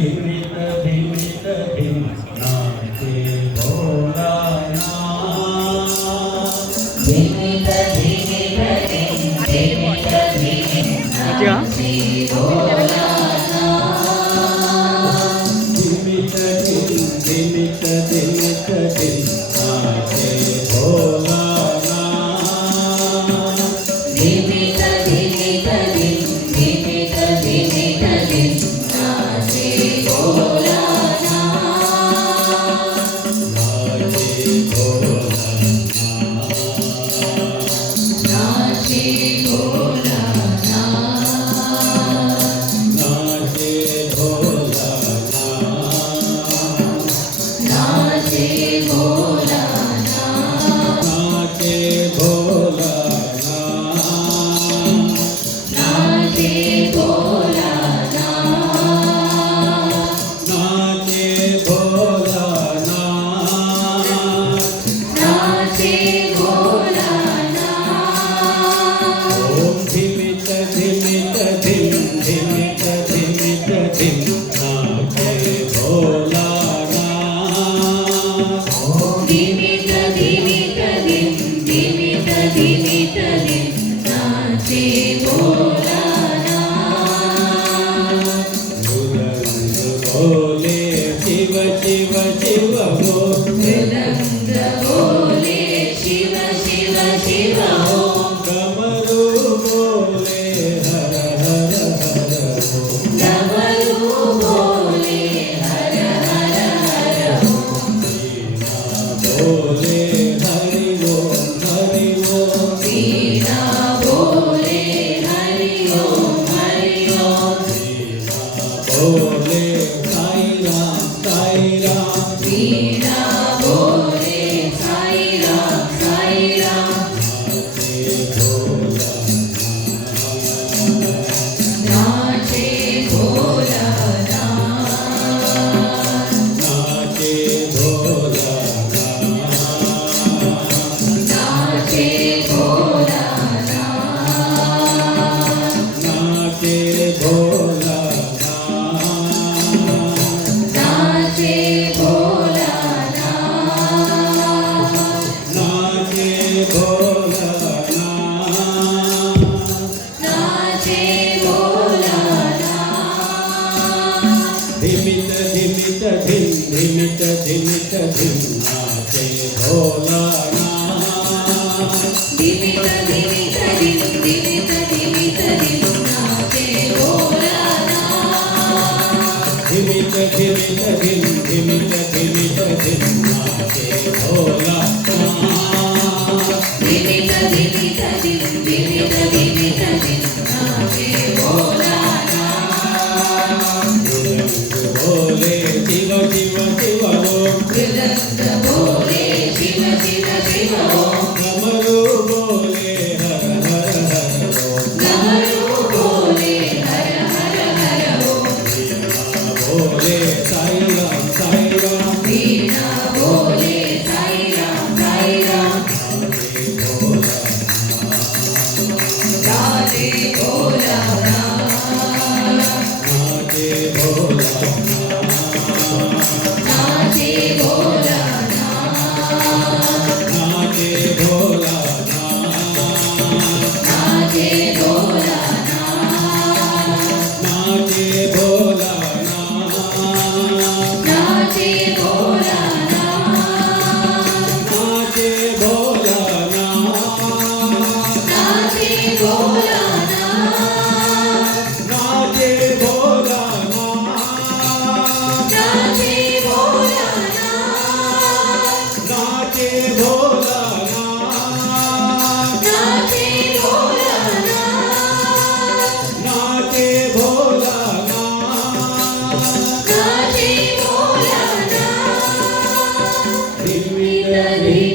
धिमित धिमित धिम नाचे भोलानाथ धिमित धिमित धिम धिमित धिम नाचे भोलानाथ धिमित धिम धिमित धिमित धिम नाचे भोलानाथ धिमित धिमित धिम धिमित धिमित धिम नाचे भोलानाथ नाचे भोलानाथ नाचे भोलानाथ नाचे भोलानाथ नाचे भोलानाथ नाचे भोलानाथ नाचे भोलानाथ नाचे भोलानाथ नाचे भोलानाथ ओम धिमित धिमित धिम धिमित धिमित धिम नाचे भोलानाथ ओम धिमित धिमित धिम धिमित धिमित धिम नाचे भोलानाथ मृदंग बोले शिव शिव शिव हो मृदंग बोले शिव शिव शिव हो डमरू बोले हर हर हर हो डमरू बोले हर हर हर हो वीणा बोले हरि ओम वीणा बोले हरि ओम वीणा बोले साई राम वीणा बोले साई राम नाचे भोलानाथ नाचे भोलानाथ नाचे भोलानाथ नाचे भोलानाथ नाचे भोलानाथ नाचे भोलानाथ नाचे भोलानाथ धिमित धिमित धिम धिमित धिमित धिम नाचे भोलानाथ धिमित धिमित धिम धिमित धिमित धिम नाचे भोलानाथ धिमित धिमित धिम धिमित धिमित धिम नाचे भोलानाथ धिमित धिमित धिम धिमित धिमित धिम नाचे भोलानाथ मृदंग बोले शिव शिव शिव ओम मृदंग बोले शिव शिव शिव ओम डमरू बोले हर हर हर ओम डमरू बोले हर हर हर ओम वीणा बोले साई राम वीणा बोले साई राम नाचे भोलानाथ नाचे भोलानाथ नाचे भोलानाथ नाचे भोलानाथ नाचे भोलानाथ नाचे भोलानाथ नाचे भोलानाथ नाचे भोलानाथ नाचे भोलानाथ नाचे भोलानाथ नाचे भोलानाथ नाचे भोलानाथ नाचे भोलानाथ नाचे भोलानाथ नाचे भोलानाथ धिमित धिमित